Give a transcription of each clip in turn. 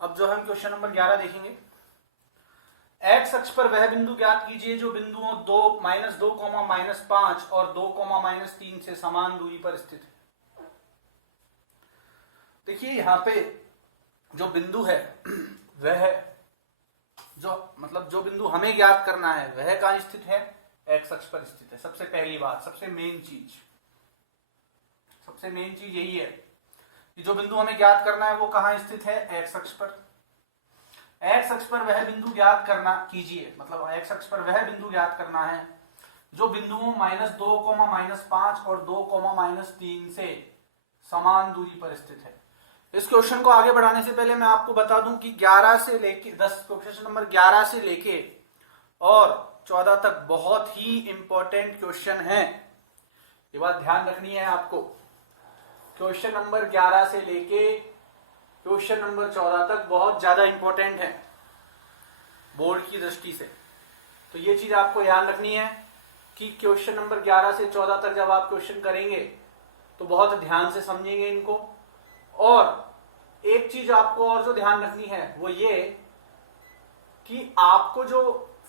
अब जो हम क्वेश्चन नंबर 11 देखेंगे। एक्स अक्ष पर वह बिंदु ज्ञात कीजिए जो बिंदुओं -2, -5 और 2, -3 से समान दूरी पर स्थित है। देखिए यहां पे जो बिंदु है वह जो बिंदु हमें ज्ञात करना है वह कहां स्थित है? एक्स अक्ष पर स्थित है। सबसे पहली बात, सबसे मेन चीज यही है कि जो बिंदु हमें ज्ञात करना है वो कहां स्थित है? एक्स अक्ष पर। एक्स अक्ष पर वह बिंदु ज्ञात करना कीजिए, मतलब एक्स अक्ष पर वह बिंदु ज्ञात करना है जो बिंदुओं -2, -5 और 2, -3 से समान दूरी पर स्थित है। इस क्वेश्चन को आगे बढ़ाने से पहले मैं आपको बता दूं कि 11 से लेके 10 क्वेश्चन नंबर 11 से लेके और 14 तक बहुत ही इंपॉर्टेंट क्वेश्चन है। ये बात ध्यान रखनी है आपको। क्वेश्चन नंबर 11 से लेके क्वेश्चन नंबर 14 तक बहुत ज्यादा इंपॉर्टेंट है बोर्ड की दृष्टि से। तो ये चीज आपको ध्यान रखनी है कि क्वेश्चन नंबर 11 से 14 तक जब आप क्वेश्चन करेंगे तो बहुत ध्यान से समझेंगे इनको। और एक चीज आपको और जो ध्यान रखनी है वो ये कि आपको जो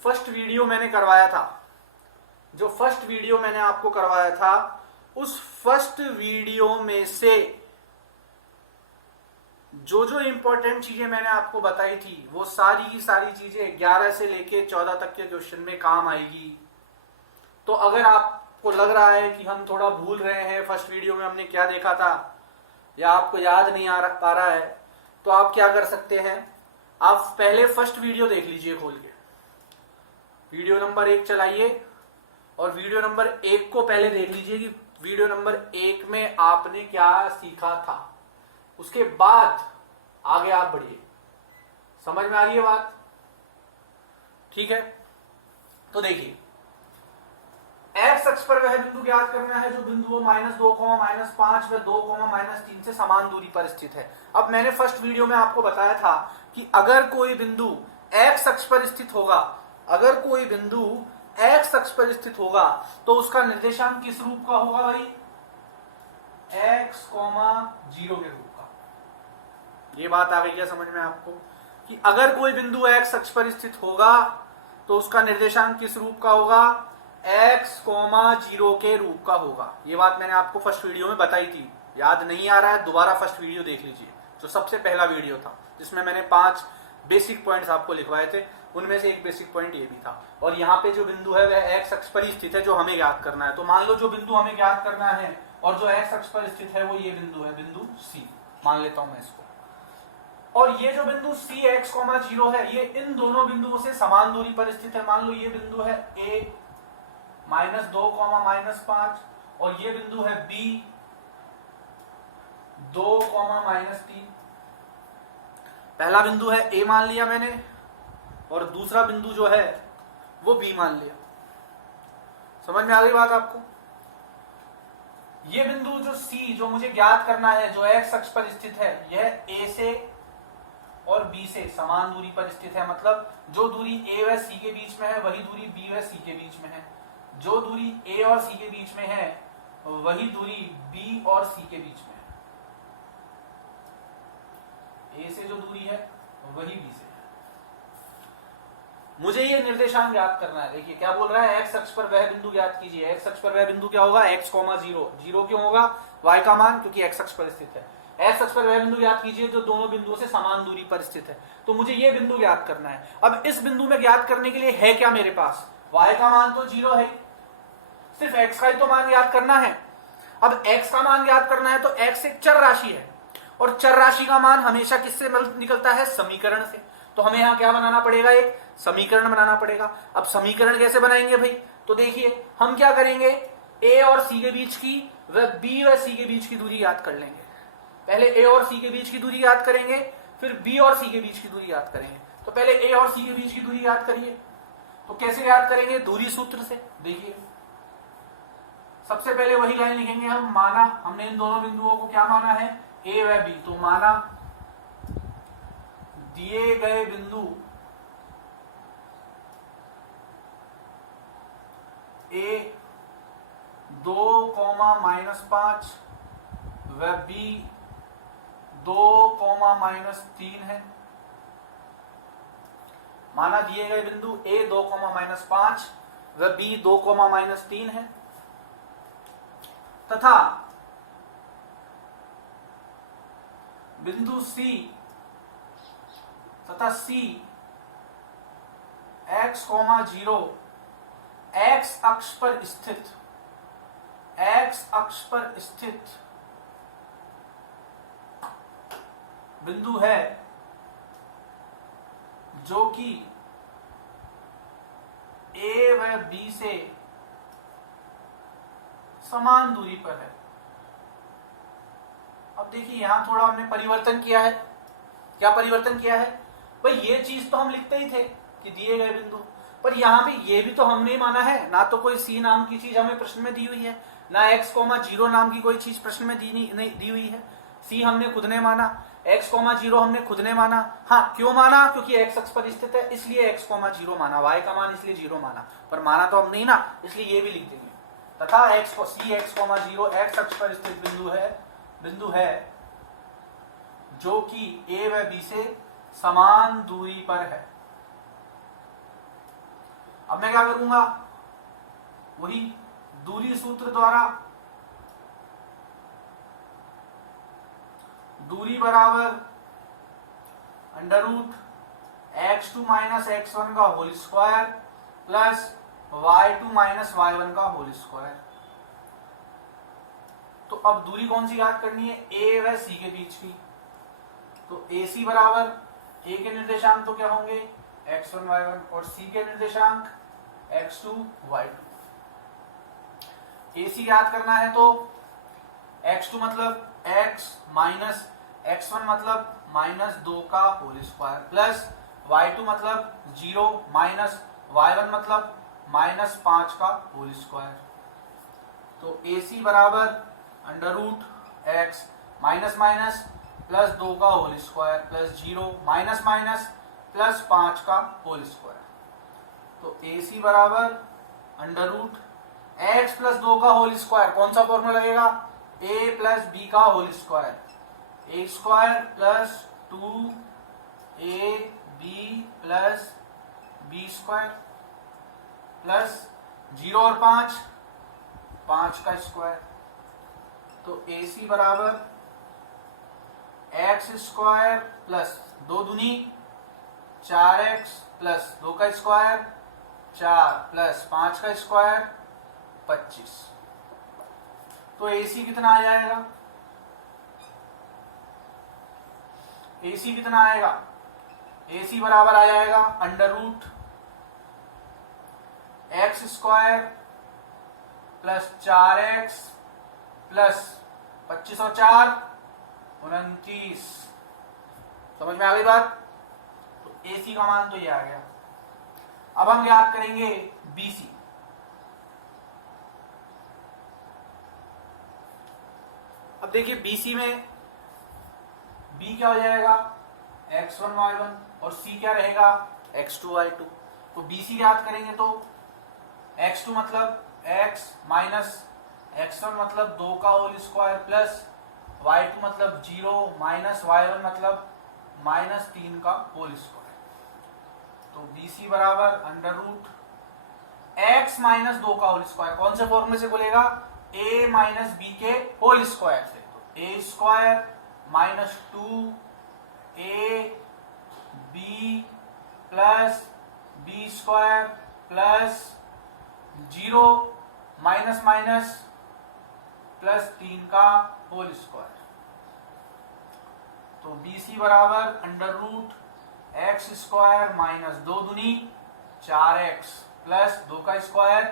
फर्स्ट वीडियो मैंने करवाया था, उस फर्स्ट वीडियो में से जो इंपॉर्टेंट चीजें मैंने आपको बताई थी वो सारी की सारी चीजें 11 से लेके 14 तक के क्वेश्चन में काम आएगी। तो अगर आपको लग रहा है कि हम थोड़ा भूल रहे हैं फर्स्ट वीडियो में हमने क्या देखा था, या आपको याद नहीं पा रहा है, तो आप क्या कर सकते हैं, आप पहले फर्स्ट वीडियो देख लीजिए खोल के। वीडियो नंबर 1 चलाइए और वीडियो नंबर 1 को पहले देख लीजिए कि वीडियो नंबर 1 में आपने क्या सीखा था। उसके बाद आगे आप बढ़िए। समझ में आ रही है बात? ठीक है, तो देखिए एक्स अक्ष पर वह बिंदु ज्ञात करना है जो बिंदुओं -2, -5 व 2, -3 से समान दूरी पर स्थित है। अब मैंने फर्स्ट वीडियो में आपको बताया था कि अगर कोई बिंदु एक्स अक्ष पर स्थित होगा, तो उसका निर्देशांक किस रूप का होगा भाई? x, 0 के रूप का। ये बात आ गई क्या समझ में आपको कि अगर कोई बिंदु x अक्ष पर स्थित होगा तो उसका निर्देशांक किस रूप का होगा? x, 0 के रूप का होगा। ये बात मैंने आपको फर्स्ट वीडियो में बताई थी। याद नहीं आ रहा है, दोबारा फर्स्ट वीडियो देख लीजिए, जो सबसे पहला वीडियो था जिसमें मैंने 5 बेसिक पॉइंट्स आपको लिखवाए थे। उनमें से एक बेसिक पॉइंट ये भी था। और यहाँ पे जो बिंदु है वह एक्स अक्ष पर ही स्थित है जो हमें ज्ञात करना है। तो मान लो जो बिंदु हमें ज्ञात करना है और जो एक्स अक्ष पर स्थित है वो ये बिंदु है, बिंदु सी मान लेता हूं मैं इसको। और ये जो बिंदु सी x, 0 है ये इन दोनों बिंदुओं से समान दूरी पर स्थित है। मान लो ये बिंदु है a -2, -5 और ये बिंदु है b 2, -3। पहला बिंदु है a मान लिया मैंने और दूसरा बिंदु जो है वो b मान लिया। समझ में आ गई बात आपको? ये बिंदु जो c जो मुझे ज्ञात करना है जो x अक्ष पर स्थित है, यह a से और b से समान दूरी पर स्थित है। मतलब जो दूरी a व c के बीच में है वही दूरी b व c के बीच में है। जो दूरी a और c के बीच में है वही दूरी b और c के बीच में है। a से जो दूरी है वही b से है। मुझे ये निर्देशांक ज्ञात करना है। देखिए क्या बोल रहा है, एक्स अक्ष पर वह बिंदु ज्ञात कीजिए। एक्स अक्ष पर वह बिंदु क्या होगा? x, 0। 0 क्यों होगा? y का मान, क्योंकि एक्स अक्ष पर स्थित है। एक्स अक्ष पर वह बिंदु ज्ञात कीजिए जो दोनों बिंदुओं से समान दूरी पर स्थित है। तो मुझे ये बिंदु ज्ञात करना है। अब इस बिंदु में ज्ञात करने के लिए है क्या मेरे पास? y का मान तो 0 है, सिर्फ x का ही तो मान ज्ञात करना है। अब x का मान ज्ञात करना है तो x एक चर राशि है और चर राशि का मान हमेशा किससे निकलता है? समीकरण से। तो हमें यहाँ क्या बनाना पड़ेगा? एक समीकरण बनाना पड़ेगा। अब समीकरण कैसे बनाएंगे भाई? तो देखिए हम क्या करेंगे, a और c के बीच की व b व c के बीच की दूरी याद कर लेंगे। पहले a और c के बीच की दूरी याद करेंगे, फिर b और c के बीच की दूरी याद करेंगे। तो पहले a और c के बीच की दूरी याद करिए। तो कैसे याद करेंगे? दूरी सूत्र से। देखिए सबसे पहले वही लाइन लिखेंगे हम, माना हमने इन दोनों बिंदुओं को क्या माना है? a व b। तो माना दिए गए बिंदु a 2, -5 व b 2, -3 है। माना दिए गए बिंदु A 2,-5 व B 2,-3 है तथा बिंदु C तथा C x, 0 x अक्ष पर स्थित बिंदु है जो कि A व B से समान दूरी पर है। अब देखिए यहां थोड़ा हमने परिवर्तन किया है। क्या परिवर्तन किया है भाई? ये चीज तो हम लिखते ही थे कि दिए गए बिंदु, पर यहां पे ये भी तो हमने ही माना है ना। तो कोई C नाम की चीज हमें प्रश्न में दी हुई है, ना x, 0 नाम की कोई चीज प्रश्न में दी हुई है। C हमने खुद ने माना, x, 0 हमने खुद ने माना। हाँ, क्यों माना? क्योंकि x अक्ष पर स्थित है इसलिए x, 0 माना, y का मान इसलिए 0 माना, पर माना तो हम नहीं ना, इसलिए ये भी लिख देंगे। तथा C x, 0 x अक्ष पर स्थित बिंदु है जो कि A व B से समान दूरी पर है। अब मैं क्या करूंगा? वही दूरी सूत्र द्वारा दूरी बराबर √x2 - x1 का whole square plus y2 - y1 का होल स्क्वायर। तो अब दूरी कौन सी याद करनी है? A व C के बीच की। तो AC बराबर A के निर्देशांक तो क्या होंगे? x1 y1 और C के निर्देशांक x2 y2। AC याद करना है तो x2 मतलब x माइनस x1 मतलब -2 का होल स्क्वायर प्लस y2 मतलब 0 माइनस y1 मतलब -5 का होल स्क्वायर। तो AC बराबर √x माइनस माइनस प्लस 2 का whole square plus 0 minus minus plus 5 का होल स्क्वायर। तो AC बराबर √x प्लस 2 का होल स्क्वायर। कौन सा फॉर्मूला लगेगा? A प्लस B का whole square, a square plus 2ab plus b square plus 0 और 5 का स्क्वायर। तो AC बराबर x स्क्वायर प्लस 2 दूनी 4x प्लस 2 का स्क्वायर 4 प्लस 5 का स्क्वायर 25। तो AC कितना आ जाएगा? AC कितना आएगा? AC बराबर आ जाएगा √x square plus 4x plus 25 और 4 29। समझ में आ गई बात? तो AC का मान तो ये आ गया। अब हम याद करेंगे BC। अब देखिए BC में B क्या हो जाएगा? x1 y1 और C क्या रहेगा? x2 y2। तो BC याद करेंगे तो x2 मतलब x माइनस x1 मतलब 2 का होल स्क्वायर प्लस y2 मतलब 0 माइनस y1 मतलब -3 का होल स्क्वायर। तो BC बराबर √x माइनस 2 का होल स्क्वायर। कौन से फॉर्मूले से बोलेगा? A माइनस B के होल स्क्वायर से। तो a square minus 2ab plus b square plus 0 minus minus plus 3 का होल स्क्वायर। तो BC बराबर √x स्क्वायर माइनस 2 दूनी 4x प्लस 2 का स्क्वायर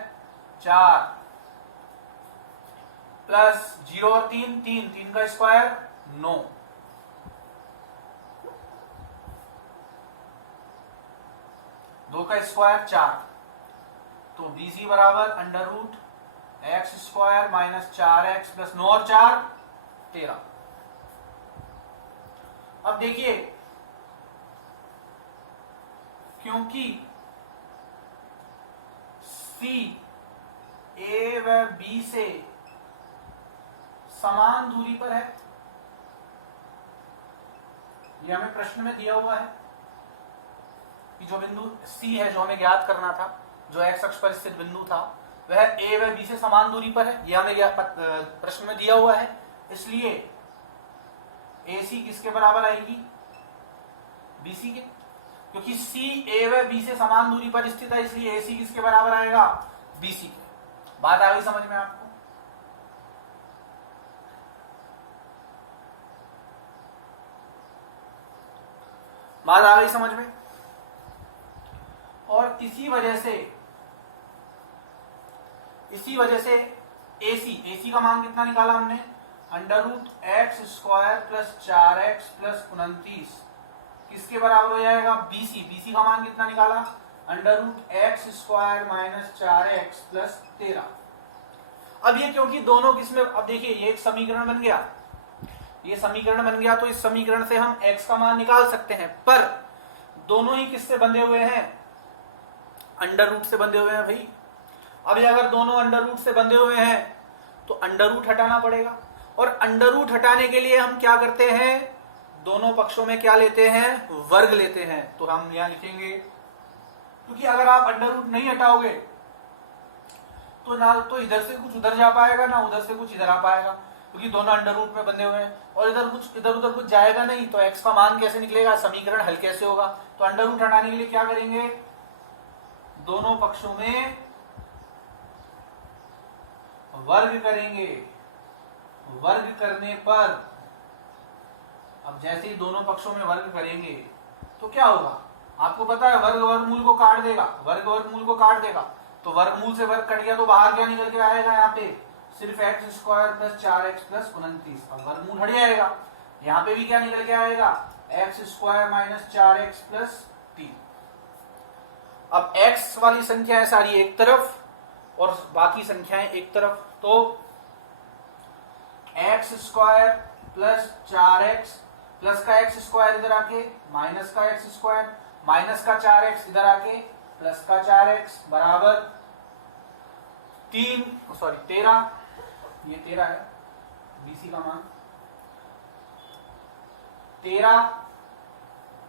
4 प्लस 0 और 3 का स्क्वायर 9। दो का स्क्वायर 4। तो BC बराबर √x square minus 4x plus 9 और 4 13। अब देखिए क्योंकि C A व B से समान दूरी पर है, ये हमें प्रश्न में दिया हुआ है, कि जो बिंदु C है जो हमें ज्ञात करना था, जो एक्स अक्ष पर स्थित बिंदु था, वह A व B से समान दूरी पर है, यह हमें प्रश्न में दिया हुआ है। इसलिए AC किसके बराबर आएगी? BC के, क्योंकि C A व B से समान दूरी पर स्थित है, इसलिए AC किसके बराबर आएगा? BC के। बात आ गई समझ में आपको? बात आ गई समझ में? और इसी वजह से AC का मान कितना निकाला हमने? √x² प्लस 4x प्लस 29 किसके बराबर हो जाएगा? BC का मान कितना निकाला? √x² minus 4x plus 13। अब ये क्योंकि दोनों किसमें, अब देखिए ये एक समीकरण बन गया, ये समीकरण बन गया, तो इस समीकरण से हम x का मान निकाल सकते हैं, पर दोनों ही किससे बंधे हुए हैं? अंडर रूट से बंधे हुए हैं भाई। अब ये अगर दोनों अंडर रूट से बंधे हुए हैं तो अंडर रूट हटाना पड़ेगा, और अंडर रूट हटाने के लिए हम क्या करते हैं? दोनों पक्षों में क्या लेते हैं? वर्ग लेते हैं। तो हम यहां लिखेंगे, क्योंकि अगर आप अंडर रूट नहीं हटाओगे तो ना तो इधर से कुछ उधर जा पाएगा, ना उधर से कुछ इधर आ पाएगा, क्योंकि दोनों अंडर रूट में बंधे हुए हैं, और इधर उधर कुछ जाएगा नहीं, तो x का मान कैसे निकलेगा? समीकरण हल कैसे होगा? तो अंडर रूट हटाने के लिए क्या करेंगे? दोनों पक्षों में वर्ग करेंगे। वर्ग करने पर, अब जैसे ही दोनों पक्षों में वर्ग करेंगे तो क्या होगा? आपको पता है वर्ग वर्गमूल को काट देगा, वर्ग वर्गमूल को काट देगा, तो वर्गमूल से वर्ग कट गया तो बाहर क्या निकल के आएगा? यहाँ पे सिर्फ x² प्लस 4x प्लस 29। अब वर्गमूल हट जाएगा, यहाँ पे भी क्या निकल के आएगा? x² minus 4x plus 3। अब x वाली संख्याएं सारी एक तरफ और बाकी संख्याएं एक तरफ, तो x² प्लस 4x प्लस का x² इधर आके माइनस का x² माइनस का 4x इधर आके प्लस का 4x बराबर 13। ये 13 है BC का मान, 13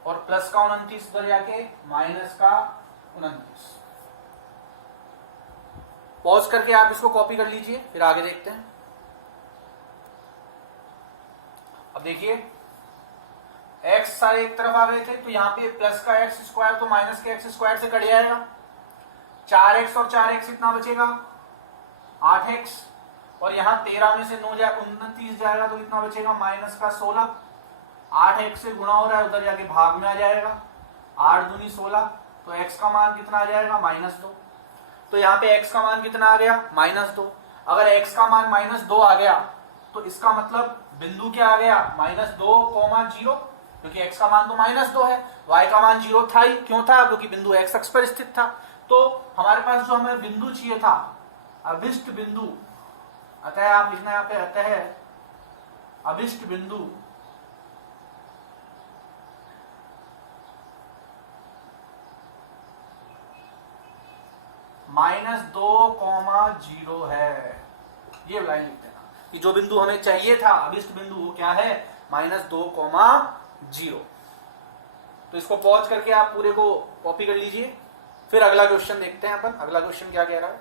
और प्लस का 29 इधर जाके माइनस का 29। पॉज करके आप इसको कॉपी कर लीजिए, फिर आगे देखते हैं। अब देखिए x सारे एक तरफ आ गए थे, तो यहाँ पे प्लस का x² तो माइनस के x² से कट जाएगा, 4x और 4x इतना बचेगा 8x, और यहाँ 13 में से 29 जाएगा तो इतना बचेगा माइनस का 16। 8x से गुणा हो रहा है, उधर जाके भाग में आ जाएगा, 8 दूनी 16, तो x का मान कितना आ जाएगा? -2। तो यहाँ पे x का मान कितना आ गया? -2। अगर x का मान -2 आ गया तो इसका मतलब बिंदु क्या आ गया? -2, 0, क्योंकि x का मान तो -2 है, y का मान 0 था ही। क्यों था? क्योंकि बिंदु x अक्ष पर स्थित था। तो हमारे पास जो हमें बिंदु चाहिए था, अभिष्ट बिंदु, अतः आप लिखना यहाँ पे अतः अभिष्ट बिंदु -2, 0 है। ये लाइन लिख देना कि जो बिंदु हमें चाहिए था, अभिष्ट बिंदु, वो क्या है? -2, 0। तो इसको पॉज करके आप पूरे को कॉपी कर लीजिए, फिर अगला क्वेश्चन देखते हैं अपन। अगला क्वेश्चन क्या कह रहा है?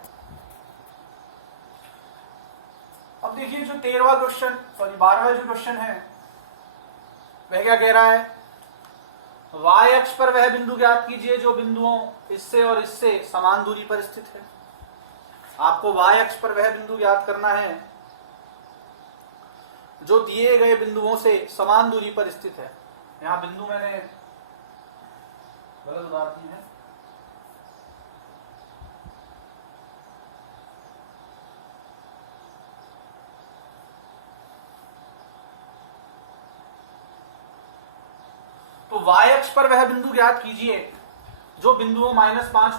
अब देखिए जो 12वां जो क्वेश्चन है वह क्या कह रहा है? y अक्ष पर वह बिंदु ज्ञात कीजिए जो बिंदुओं इससे और इससे समान दूरी पर स्थित है। आपको y अक्ष पर वह बिंदु ज्ञात करना है जो दिए गए बिंदुओं से समान दूरी पर स्थित है। यहां बिंदु मैंने गलत उधार दी है, तो y अक्ष पर वह बिंदु ज्ञात कीजिए जो बिंदुओं -5,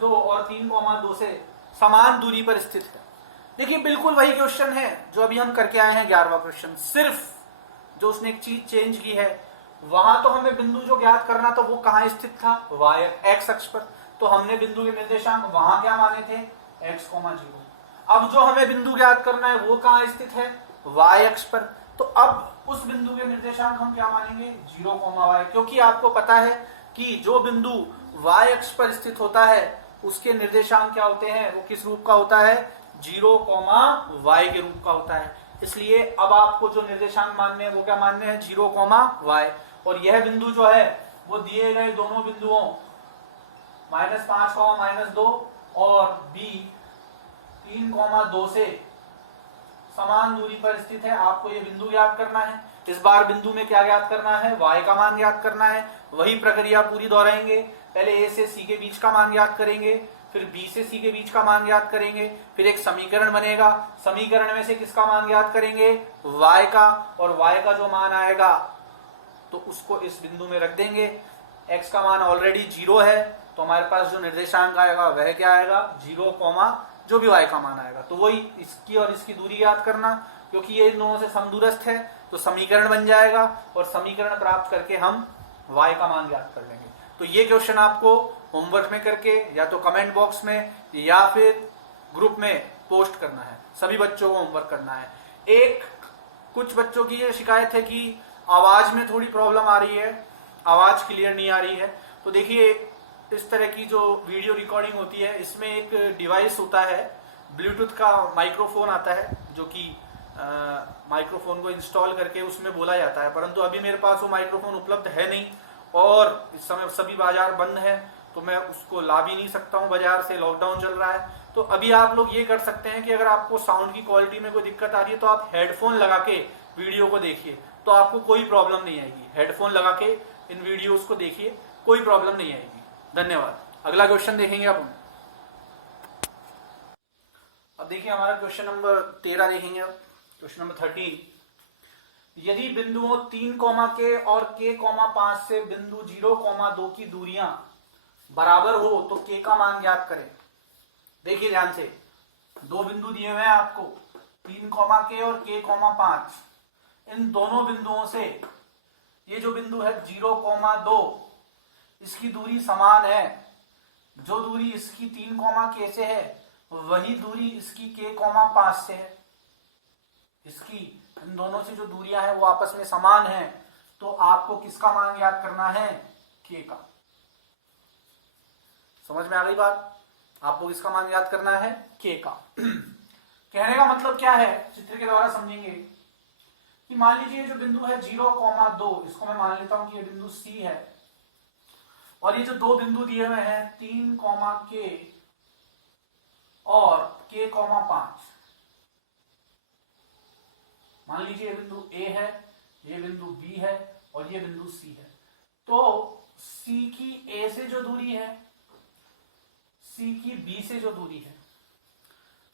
-2 और 3, 2 से समान दूरी पर स्थित है। देखिए बिल्कुल वही क्वेश्चन है जो अभी हम करके आए हैं 11वां क्वेश्चन, सिर्फ जो उसने एक चीज चेंज की है। वहां तो हमें बिंदु जो ज्ञात करना था वो कहां स्थित था? x अक्ष पर। तो हमने बिंदु के निर्देशांक वहां क्या माने थे? x, 0। अब जो हमें बिंदु ज्ञात करना है वो कहां स्थित है? y अक्ष पर। तो अब उस बिंदु के निर्देशांक हम क्या मानेंगे? 0, y, क्योंकि आपको पता है कि जो बिंदु y अक्ष पर स्थित होता है उसके निर्देशांक क्या होते हैं, वो किस रूप का होता है, 0, y के रूप का होता है। इसलिए अब आपको जो निर्देशांक मानने हैं वो क्या मानने हैं, 0, y। और यह बिंदु जो है वो दिए गए दोनों बिंदुओं -5, -2 और b 3, 2 से समान दूरी पर स्थित है। आपको ये बिंदु ज्ञात करना है। इस बार बिंदु में क्या ज्ञात करना है, y का मान ज्ञात करना है। वही प्रक्रिया पूरी दोहराएंगे। पहले a से c के बीच का मान ज्ञात करेंगे, फिर b से c के बीच का मान ज्ञात करेंगे, फिर एक समीकरण बनेगा। समीकरण में से किसका मान ज्ञात करेंगे, y का, और y का जो मान आएगा तो उसको इस बिंदु में रख देंगे। x का मान ऑलरेडी 0 है तो हमारे पास जो निर्देशांक आएगा वह क्या आएगा, 0, जो भी y का मान आएगा। तो वही इसकी और इसकी दूरी याद करना, क्योंकि ये इन दोनों से समदूरस्थ है तो समीकरण बन जाएगा और समीकरण प्राप्त करके हम y का मान ज्ञात कर लेंगे। तो ये क्वेश्चन आपको होमवर्क में करके या तो कमेंट बॉक्स में या फिर ग्रुप में पोस्ट करना है। सभी बच्चों को होमवर्क करना है। कुछ बच्चों की ये शिकायत है कि आवाज में थोड़ी प्रॉब्लम आ रही है, आवाज क्लियर नहीं आ रही है। तो देखिए, इस तरह की जो वीडियो रिकॉर्डिंग होती है इसमें एक डिवाइस होता है, ब्लूटूथ का माइक्रोफोन आता है, जो कि माइक्रोफोन को इंस्टॉल करके उसमें बोला जाता है। परंतु अभी मेरे पास वो माइक्रोफोन उपलब्ध है नहीं और इस समय सभी बाजार बंद है तो मैं उसको ला भी नहीं सकता हूँ बाजार से, लॉकडाउन चल रहा है। तो अभी आप लोग ये कर सकते हैं कि अगर आपको साउंड की क्वालिटी में कोई दिक्कत आ रही है तो आप हेडफोन लगा के वीडियो को देखिए, तो आपको कोई प्रॉब्लम नहीं आएगी। हेडफोन लगा के इन वीडियोस को देखिए, कोई प्रॉब्लम नहीं आएगी। धन्यवाद। अगला क्वेश्चन देखेंगे अब देखिए हमारा क्वेश्चन नंबर 13 देखेंगे। अब क्वेश्चन नंबर 13, यदि बिंदुओं 3, k और k, 5 से बिंदु 0, 2 की दूरियां बराबर हो तो k का मान ज्ञात करें। देखिए ध्यान से, दो बिंदु दिए हुए हैं आपको, 3, k और k, 5। इन दोनों बिंदुओं से ये जो बिंदु है 0, 2, इसकी दूरी समान है। जो दूरी इसकी 3, k से है वही दूरी इसकी k, 5 से है। इसकी इन दोनों से जो दूरियां हैं वो आपस में समान हैं, तो आपको किसका मान ज्ञात करना है, k का। समझ में आ गई बात, आपको किसका मान ज्ञात करना है, k का। कहने का मतलब क्या है, चित्र के द्वारा समझेंगे कि मान लीजिए जो बिंदु है 0, 2, इसको मैं मान लेता हूं कि ये बिंदु C है, और ये जो दो बिंदु दिए हुए हैं 3, k और k, 5, मान लीजिए ये बिंदु A है, ये बिंदु B है और ये बिंदु C है। तो C की A से जो दूरी है, C की B से जो दूरी है,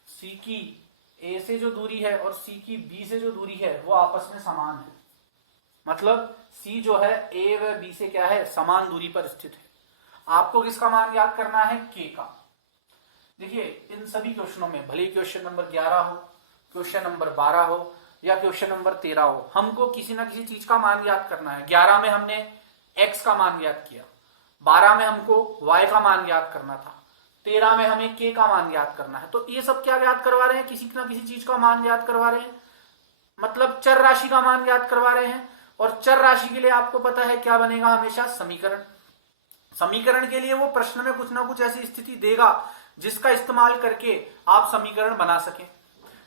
C की A से जो दूरी है और C की B से जो दूरी है वो आपस में समान है। मतलब C जो है A व B से क्या है, समान दूरी पर स्थित है। आपको किसका मान याद करना है, K का। देखिए इन सभी क्वेश्चनों में, भले क्वेश्चन नंबर 11 हो, क्वेश्चन नंबर 12 हो या क्वेश्चन नंबर 13 हो, हमको किसी ना किसी चीज का मान याद करना है। 11 में हमने x का मान याद किया, 12 में हमको y का मान याद करना था, 13 में हमें k का मान याद करना है। तो ये सब क्या याद करवा रहे हैं, किसी ना किसी चीज का मान याद करवा रहे हैं, मतलब चर राशि का मान याद करवा रहे हैं। और चर राशि के लिए आपको पता है क्या बनेगा, हमेशा समीकरण। समीकरण के लिए वो प्रश्न में कुछ ना कुछ ऐसी स्थिति देगा जिसका इस्तेमाल करके आप समीकरण बना सकें।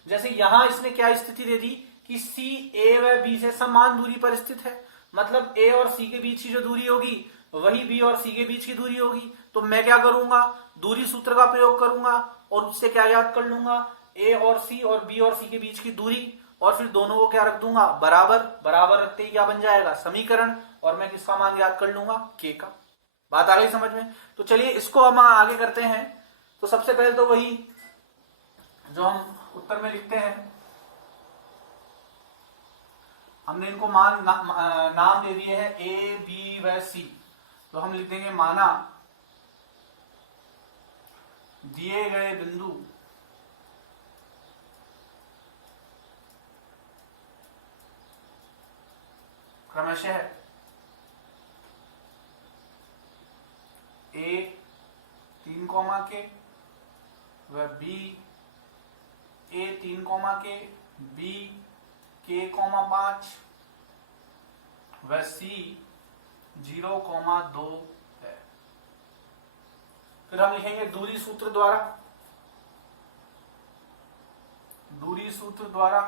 जैसे यहां इसने क्या स्थिति दे दी कि C A व B से समान दूरी पर स्थित है, मतलब A और C के बीच की जो दूरी होगी वही B और C के बीच की दूरी होगी। तो मैं क्या करूंगा, दूरी सूत्र का प्रयोग करूंगा और उससे क्या याद कर लूंगा, A और C और B और C के बीच की दूरी, और फिर दोनों को क्या रख दूंगा, बराबर। बराबर रखते ही क्या बन जाएगा, समीकरण, और मैं किसका मान याद कर लूंगा, K का। बात आ गई समझ में। तो चलिए इसको हम आगे करते हैं। तो सबसे पहले तो वही जो हम उत्तर में लिखते हैं, हमने इनको नाम दे दिए हैं A, B व C। तो हम लिख देंगे, माना दिए गए बिंदु क्रमशः A 3, k व B A 3, k, B k, 5 व C 0, 2 है। फिर हम लिखेंगे दूरी सूत्र द्वारा, दूरी सूत्र द्वारा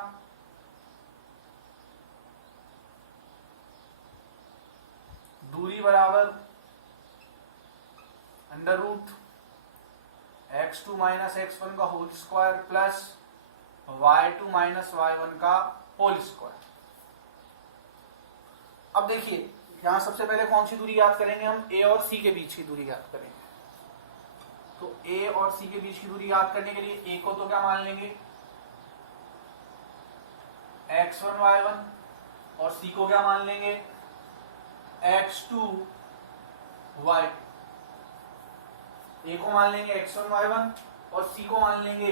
दूरी बराबर under root x2 minus x1 का whole square plus y2 minus y1 का होल स्क्वायर। अब देखिए यहां सबसे पहले कौन सी दूरी याद करेंगे हम, a और c के बीच की दूरी याद करेंगे। तो a और c के बीच की दूरी याद करने के लिए a को तो क्या मान लेंगे x1 y1 और c को क्या मान लेंगे x2 y2। a को मान लेंगे x1 y1 और c को मान लेंगे,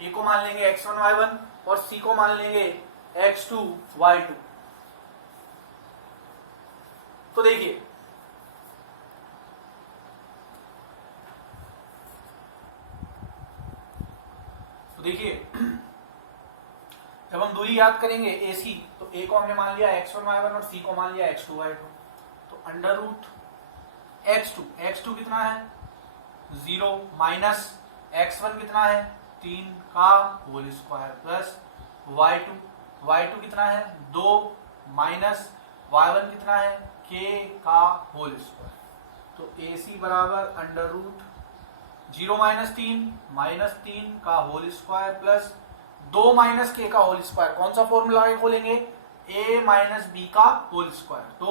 a को मान लेंगे x1 y1 और c को मान लेंगे x2 y2। तो देखिए जब हम दूरी याद करेंगे AC, तो A को हमने मान लिया x1 y1 और C को मान लिया x2 y2। तो अंडर रूट x2 कितना है 0 माइनस x1 कितना है 3 का होल स्क्वायर प्लस y2 कितना है 2 माइनस y1 कितना है k का होल स्क्वायर। तो AC बराबर अंडर रूट 0 माइनस 3 का होल स्क्वायर प्लस 2 माइनस के का होल स्क्वायर। कौन सा फॉर्मूला आगे खोलेंगे a माइनस बी का होल स्क्वायर। तो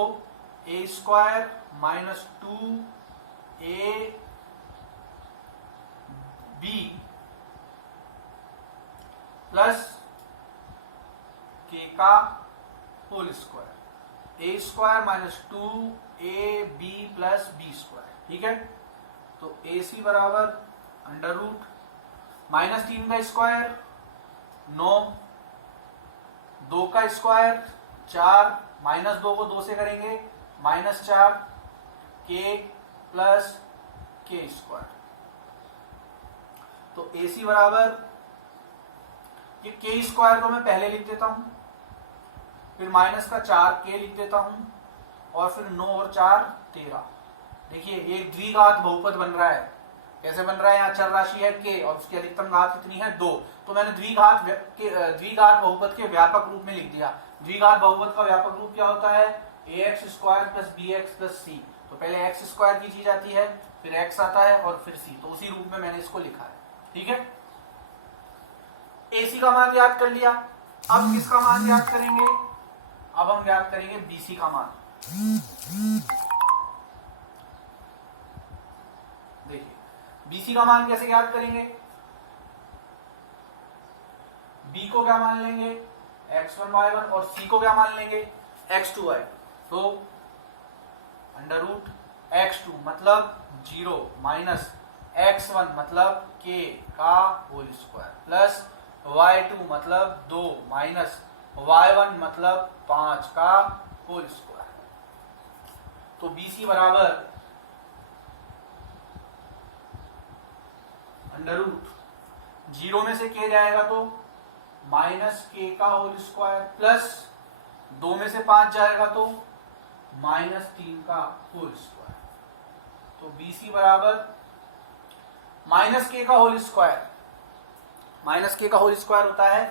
a square minus 2a b plus के का whole square, a square minus 2ab plus B square. ठीक है, तो AC बराबर अंडर रूट माइनस 3 का स्क्वायर 9, 2 का स्क्वायर 4, माइनस 2 को 2 से करेंगे माइनस 4 के प्लस के स्क्वायर। तो AC बराबर ये के स्क्वायर को मैं पहले लिख देता हूं, फिर माइनस का 4 के लिख देता हूं और फिर 9 और 4 13। देखिए ये द्विघात बहुपद बन रहा है। कैसे बन रहा है, यहाँ चर राशि है k और उसकी अधिकतम घात कितनी है 2। तो मैंने द्विघात बहुपद के व्यापक रूप में लिख दिया। द्विघात बहुपद का व्यापक रूप क्या होता है ax square plus bx plus c। तो पहले x स्क्वायर की चीज आती है, फिर x आता है और फिर c। तो उसी रूप में मैंने इसको लिखा है। ठीक है, AC का मान याद कर लिया। अब किसका मान याद करेंगे, अब हम याद करेंगे BC का मान। देखिए BC का मान कैसे याद करेंगे, B को क्या मान लेंगे x1 y1 और C को क्या मान लेंगे x2 y। तो अंडर रूट x2 मतलब 0 माइनस x1 मतलब k का होल स्क्वायर प्लस y2 मतलब 2 माइनस y1 मतलब 5 का होल स्क्वायर। तो BC बराबर अंडर रूट 0 में से k जाएगा तो माइनस k का होल स्क्वायर प्लस 2 में से 5 जाएगा तो माइनस 3 का होल स्क्वायर। तो BC बराबर माइनस k का होल स्क्वायर, माइनस k का होल स्क्वायर होता है,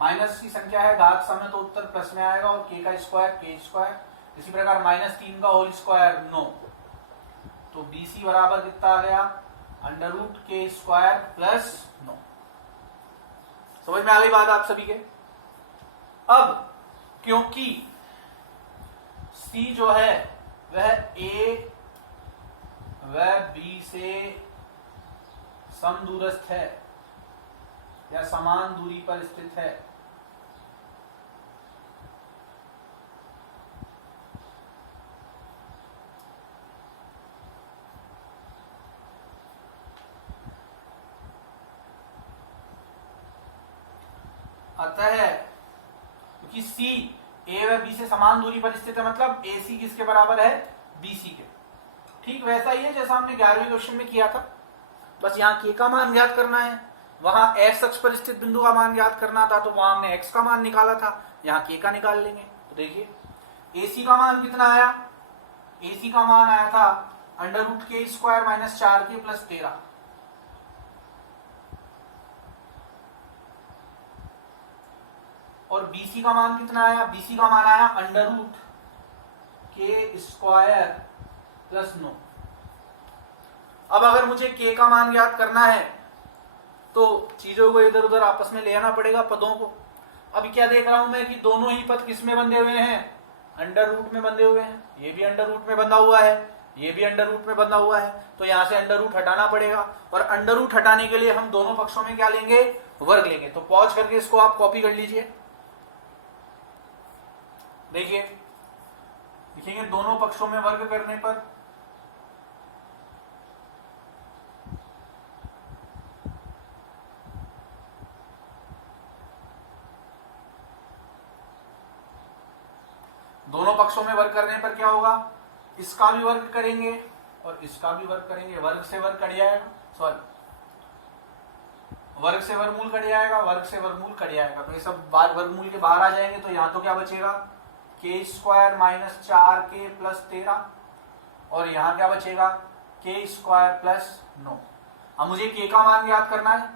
माइनस की संख्या है घात समय तो उत्तर प्लस में आएगा और k का स्क्वायर k स्क्वायर। इसी प्रकार माइनस 3 का होल स्क्वायर 9। तो BC बराबर कितना आ गया under root k square plus 9। समझ में आ गई बात आप सभी के। अब क्योंकि C जो है वह A व B से समदूरस्थ है या समान दूरी पर स्थित है, अतः क्योंकि C A व B से समान दूरी पर स्थित है मतलब AC किसके बराबर है BC के। ठीक वैसा ही है जैसा हमने 11वें क्वेश्चन में किया था, बस यहाँ k का मान ज्ञात करना है, वहां x अक्ष पर स्थित बिंदु का मान ज्ञात करना था तो वहां हमने x का मान निकाला था, यहाँ k का निकाल लेंगे। तो देखिए AC का मान कितना आया, AC का मान आया था अंडर रूट के स्क्वायर माइनस 4k प्लस 13। और बीसी का मान कितना आया? बीसी का मान आया अंडर रूट के स्क्वायर प्लस 9। अब अगर मुझे के का मान ज्ञात करना है तो चीजों को इधर उधर आपस में ले आना पड़ेगा, पदों को। अभी क्या देख रहा हूं मैं कि दोनों ही पद किस में बंधे हुए हैं? अंडर रूट में बंधे हुए हैं। ये भी अंडर रूट में बंधा हुआ है, ये भी अंडर रूट में बंधा हुआ है, तो यहां से अंडर रूट हटाना पड़ेगा। और अंडर रूट हटाने के लिए हम दोनों पक्षों में क्या लेंगे? वर्ग लेंगे। तो पॉज करके इसको आप कॉपी कर लीजिए। देखिए, लिखेंगे दोनों पक्षों में वर्ग करने पर दोनों पक्षों में वर्ग करने पर क्या होगा? इसका भी वर्ग करेंगे और इसका भी वर्ग करेंगे। वर्ग से वर्ग कट जाएगा, सॉरी, वर्ग से वर्गमूल कट जाएगा, वर्ग से वर्गमूल कट जाएगा, तो ये सब वर्गमूल के बाहर आ जाएंगे। तो यहां तो क्या बचेगा? के स्क्वायर माइनस 4k प्लस 13, और यहां क्या बचेगा? के स्क्वायर प्लस 9। अब मुझे के का मान याद करना है,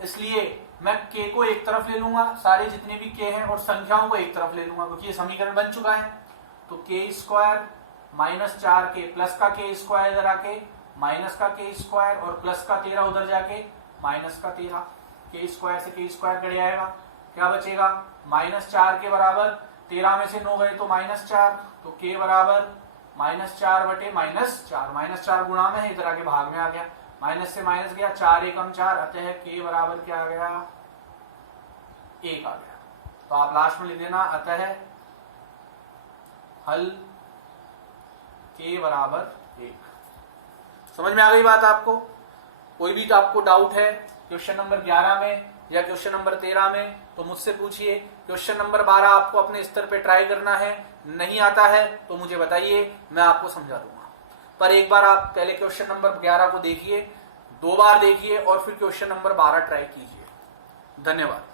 इसलिए मैं के को एक तरफ ले लूंगा, सारे जितने भी के हैं, और संख्याओं को एक तरफ ले लूंगा, क्योंकि ये समीकरण बन चुका है। तो के स्क्वायर माइनस 4k प्लस का के स्क्वायर इधर आके माइनस का के स्क्वायर, और प्लस का 13 उधर जाके माइनस का 13। के स्क्वायर से के स्क्वायर कट जाएगा, क्या बचेगा? माइनस 4 के बराबर 13 में से 9 गए तो माइनस 4, तो के बराबर माइनस 4 बटे माइनस 4। माइनस 4 गुणा में है, इधर आके भाग में आ गया, माइनस से माइनस गया, 4 एकम 4, अतः के बराबर क्या आ गया? 1 आ गया। तो आप लास्ट में लिख देना, अतः हल के बराबर 1। समझ में आ गई बात आपको? कोई भी आपको डाउट है क्वेश्चन नंबर 11 में या क्वेश्चन नंबर 13 में, तो मुझसे पूछिए। क्वेश्चन नंबर 12 आपको अपने स्तर पे ट्राई करना है, नहीं आता है तो मुझे बताइए, मैं आपको समझा दूंगा। पर एक बार आप पहले क्वेश्चन नंबर 11 को देखिए, 2 बार देखिए, और फिर क्वेश्चन नंबर 12 ट्राई कीजिए। धन्यवाद।